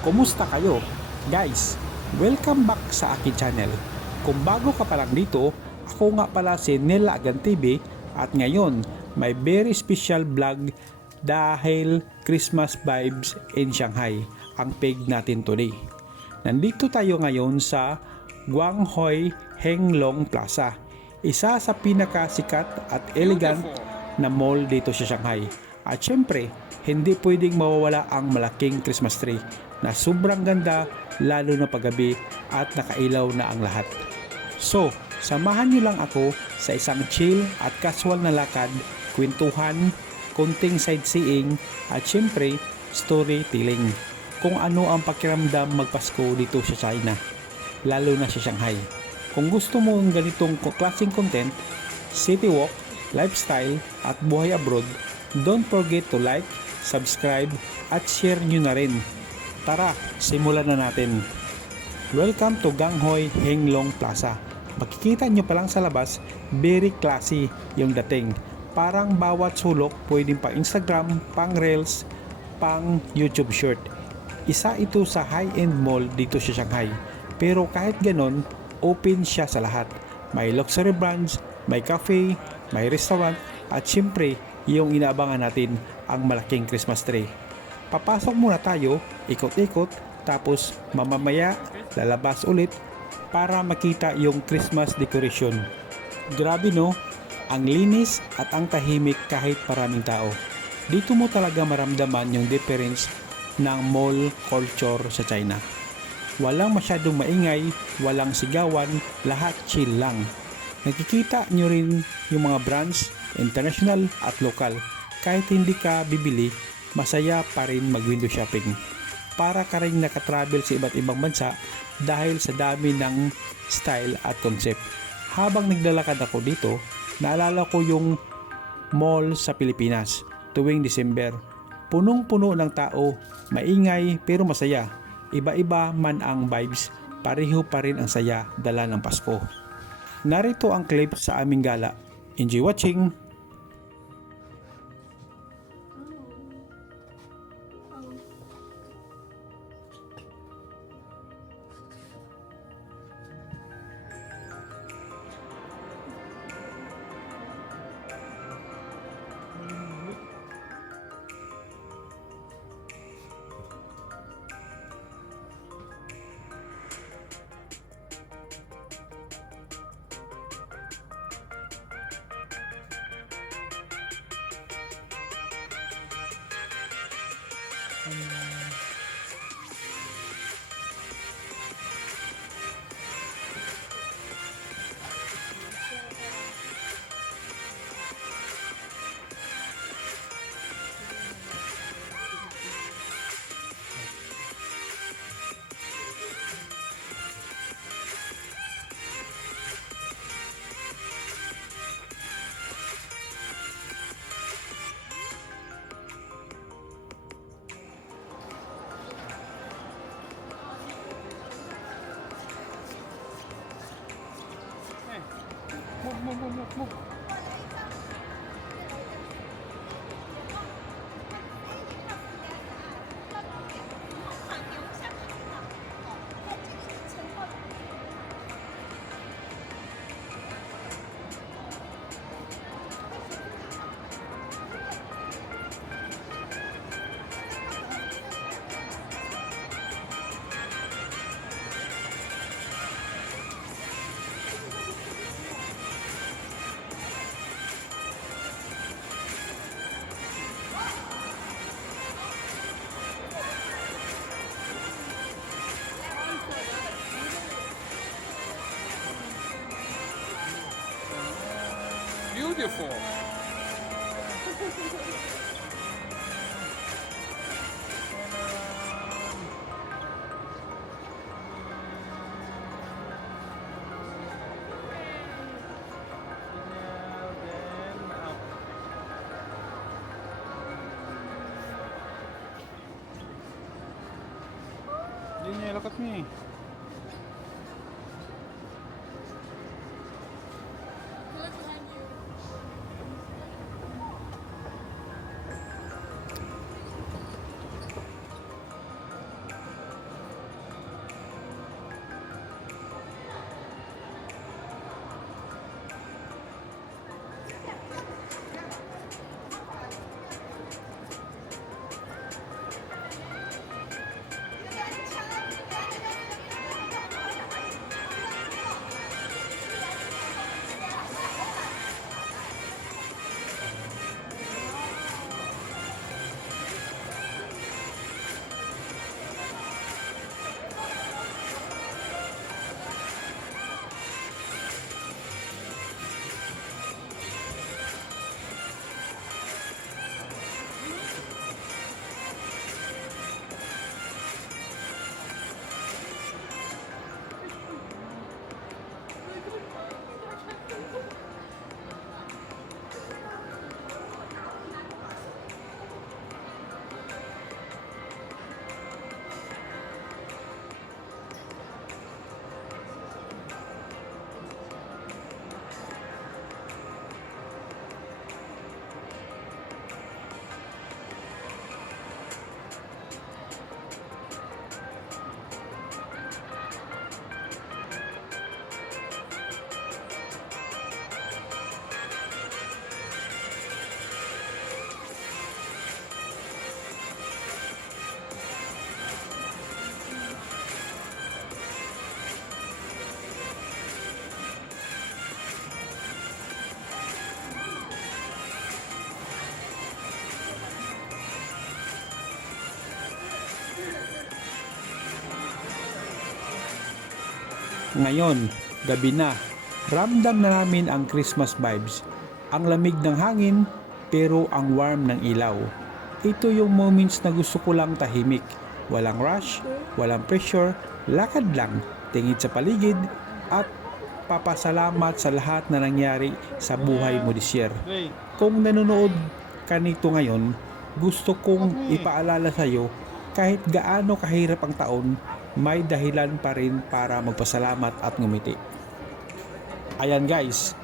Kumusta kayo? Guys, welcome back sa akin channel. Kung bago ka pa lang dito, ako nga pala si Nela Agan TV at ngayon may very special vlog dahil Christmas vibes in Shanghai ang page natin today. Nandito tayo ngayon sa Guanghoi Henglong Plaza, isa sa pinakasikat at elegant na mall dito sa Shanghai. At syempre, hindi pwedeng mawawala ang malaking Christmas tree na sobrang ganda lalo na paggabi at nakailaw na ang lahat. So, samahan nyo lang ako sa isang chill at casual na lakad, kwentuhan, konting sightseeing at syempre storytelling kung ano ang pakiramdam magpasko dito sa China, lalo na sa Shanghai. Kung gusto mo ng ganitong klaseng content, city walk, lifestyle at buhay abroad, don't forget to like, subscribe at share nyo na rin. Tara, simulan na natin. Welcome to Guanghoi Henglong Plaza. Makikita nyo pa lang sa labas, very classy yung dating. Parang bawat sulok pwedeng pang Instagram, pang Reels, pang YouTube short. Isa ito sa high-end mall dito sa Shanghai. Pero kahit ganon, open siya sa lahat. May luxury brands, may cafe, may restaurant, at syempre, yung inaabangan natin, ang malaking Christmas tree. Papasok muna tayo, ikot-ikot, tapos mamamaya lalabas ulit para makita yung Christmas decoration. Grabe no, ang linis at ang tahimik kahit maraming tao. Dito mo talaga maramdaman yung difference ng mall culture sa China. Walang masyadong maingay, walang sigawan, lahat chill lang. Nakikita nyo rin yung mga brands, international at local. Kahit hindi ka bibili, masaya pa rin mag-window shopping. Para ka rin nakatravel sa iba't ibang bansa dahil sa dami ng style at concept. Habang naglalakad ako dito, naalala ko yung mall sa Pilipinas tuwing December. Punong-puno ng tao, maingay pero masaya. Iba-iba man ang vibes, pareho pa rin ang saya dala ng Pasko. Narito ang clip sa aming gala. Enjoy watching! Move. Beautiful. Yeah, look at me. Ngayon, gabi na. Ramdam na namin ang Christmas vibes. Ang lamig ng hangin, pero ang warm ng ilaw. Ito yung moments na gusto ko lang tahimik. Walang rush, walang pressure, lakad lang, tingin sa paligid, at papasalamat sa lahat na nangyari sa buhay mo this year. Kung nanonood ka nito ngayon, gusto kong ipaalala sa iyo, kahit gaano kahirap ang taon, may dahilan pa rin para magpasalamat at ngumiti. Ayan guys,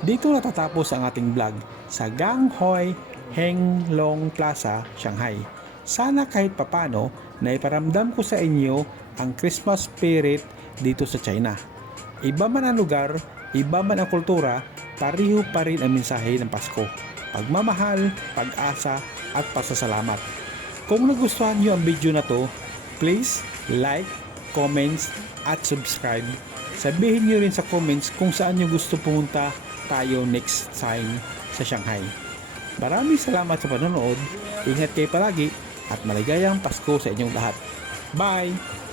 dito natatapos ang ating vlog sa Ganghoi Henglong Plaza, Shanghai. Sana kahit papano na iparamdam ko sa inyo ang Christmas spirit dito sa China. Iba man ang lugar, iba man ang kultura, pareho pa rin ang mensahe ng Pasko. Pagmamahal, pag-asa at pasasalamat. Kung nagustuhan nyo ang video na to, please like, comments at subscribe. Sabihin nyo rin sa comments kung saan nyo gusto pumunta tayo next time sa Shanghai. Maraming salamat sa panonood. Ingat kayo palagi at maligayang Pasko sa inyong lahat. Bye!